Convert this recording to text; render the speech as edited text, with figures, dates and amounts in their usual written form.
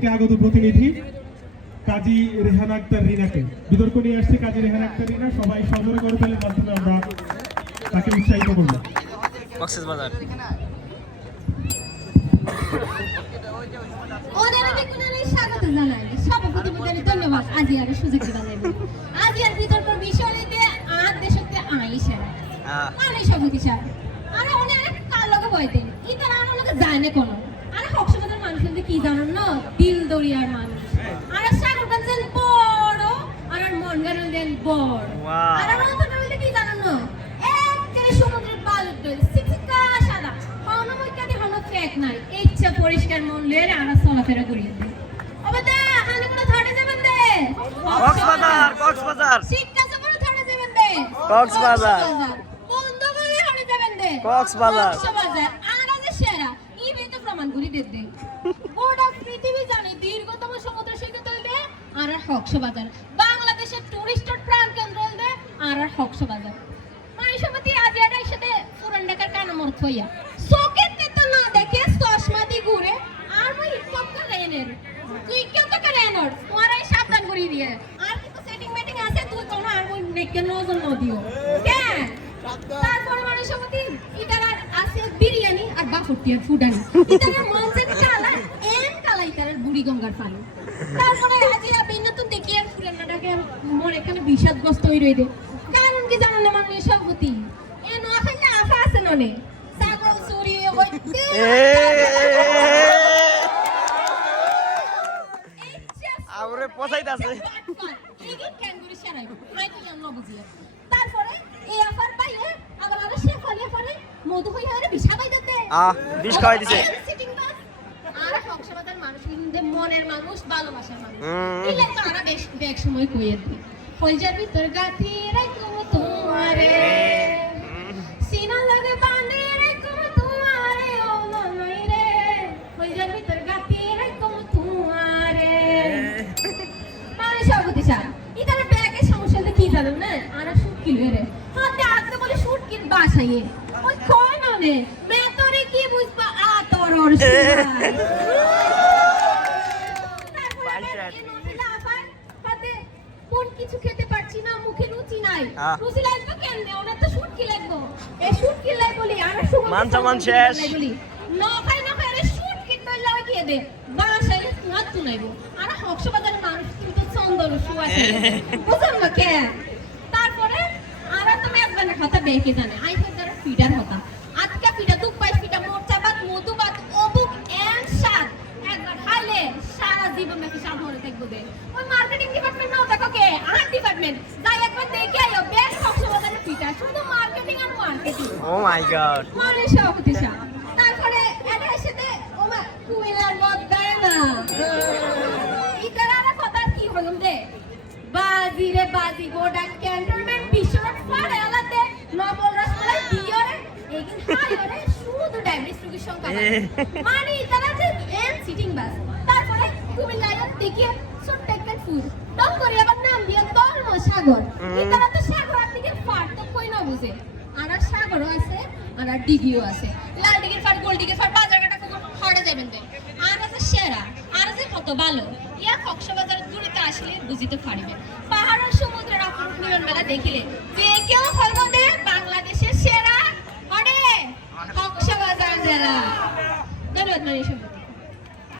থেকে আগত প্রতিনিধি কাজী রেহানা আক্তার রিনাকে বিতর্ক নিয়ে আসছে। কাজী রেহানা আক্তার রিনা, সবাই সজোরে করে ফেলার মাধ্যমে আমরা তাকে উৎসাহিত করব। কক্সবাজার স্বাগত জানাই সভাপতি মহোদয়, ধন্যবাদ। আজিয়ার সুযোগ দিলেন। আজিয়ার বিতর্ক বিষয়তে আর দেশতে আইছে মানে সভাপতি স্যার আর অনেক কার লগে বইতেন ইতারা আর লগে যায় না কোন আর কক্সবাজার মানুষের কি জানেন না, দিল দরিয়ার মানুষ আর সাগরগঞ্জের বড় আর মনগাঁওয়ের দেন বড় আর অন্তরে কি জানেন না, একবারে সমুদ্রের বালু সিকসিকা সাদা কোনো মইকাদি কোনো ফেক নাই, ইচ্ছা পরিষ্কার মন লয়ে আমরা চলাফেরা করি। অবদা হানে কোন থাড়ে যাবেন দে কক্সবাজার শিক্ষা সফরে থাড়ে যাবেন দে কক্সবাজার বন্ধ করে হাড়ে যাবেন দে কক্সবাজার আর যে সেরা ইবে তো প্রমাণ করি দে গোটা পৃথিবী জানে দীর্ঘতম সমুদ্র সৈকত হইলে আর কক্সবাজার, বাংলাদেশের টুরিস্টের প্রাণ কেন্দ্র হইলে আর কক্সবাজার। মাইশামতি আজিয়াটার সাথে পুরান ঢাকার কানামর থইয়া চোখেতে তো না দেখে চশমা দি ঘুরে আর মই কক্কা লাইনের তুই কেউ তো কালেনর তোমারই সাবধান করি দিয়ে আর কিছু সেটিং মিটিং আছে তুই কোন আর মই নেকে নজর ন দিও কেন। তারপরে মাইশামতি ইতার আছে বিরিয়ানি আর বাফুটিয়ার ফুডানি ইতার মনসে কালা এম কালা ইতার বুড়ি গঙ্গার পানি। তারপরে আজিয়া বিন্নতুন দেখি আর পুরান ঢাকার মোর এখানে বিষাদগ্রস্ত হই রইদে কারণ কি জানেন না মানে সভাপতি এ নোয়াখালী আফা আছে ননে সাগর চুরি হইতে আরে পছাইতাছে এগি কেন করে সেরাই আই তো জানো বুঝিয়ে। তারপরে এই আফার পাইয়ে আবার আর সে ফলে ফলে মধু হই আরে বিছাবাই দিতে বিষ খাওয়াই দিছে সিটিং বাস আর কক্সবাজার মানুষ কিন্তু মনের মানুষ ভালোবাসার মানুষ ইলে তারা বেশ সময় কইয়ে দি কলজার ভিতর গাথি রাখো তোমারে সিনা লাগে বাঁধে রাখো তোমারে ও মনই রে কলজার ভিতর গাথি রাখো তোমারে। মানে সভাপতি স্যার ইতার ব্যাগের সমস্যাটা কি জানেন না, আর শুট কিলো রে হাতে আসতে বলে শুট কিন বাসাইয়ে ওই কয় না নে মে তোরে কি বুঝবা আ তোর ওর কিছু খেতে পারছি না, মুখে রুচি নাই, রুচি লাগবে কেন ওনা তো শুট কি লাগবে এই শুট কি লাই বলি আর মান শেষ না খাই আরে শুট কি তো লাগিয়ে দে বাসায় হাত তুলাইবো আর কক্সবাজারের মানুষ কিন্তু চন্দন সুয়াছে বুঝেন না কে। তারপরে আর তো মেজবানের কথা বেকে জানে আই ফেদার ফিডার হতা আজকে ফিডা দুপ পাইস ফিডা মোরচাবাদ মধুবাদ অবুক এন্ড সাত একবার খাইলে সারা জীবন নাকি সাত মরে থাকবো দে। ওই মার্কেটিং ডিপার্টমেন্ট নাও দেখো কে আর ডিপার্টমেন্ট যাই একবার দেখে আইও বেশ কক্সবাজারের ফিডা শুধু মার্কেটিং আর মার্কেটিং। ও মাই গড মানে সভাপতি স্যার তারপরে এর সাথে ওমা কুইলার মত দেয় না ইতারা কথা কি হলম দে বাজি রে বাজি গোডা ক্যান্টনমেন্ট বিশ্বরত ফাড়ে আলাতে নবল রাসমালাই দিয়রে এগিন হায়রে শুধু ডায়াবেটিস রোগীর সংখ্যা মানে ইতারা যে এম সিটিং বাস। তারপরে কুমিল্লায় দেখি ছোট্ট একটা ফুল ডক করে আবার নাম দিয়ে ধর্ম সাগর ইতারা তো সাগর আর দিকে ফাট তো কই না বুঝে আর সাগরও আছে আর ডিগিও আছে লাল ডিগির ফাট গোল ডিগির ফাট বাজার কাটা হড়ে যাবেন দে আর আছে সেরা আর আছে কত ভালো ইয়া কক্সবাজারের দূরতে আসলে বুঝিতে পারবে পাহাড় আর সমুদ্রের অপরূপ মিলন মেলা দেখিলে যে কেউ হলবো দে বাংলাদেশের সেরা হড়ে কক্সবাজার জেলা। ধন্যবাদ।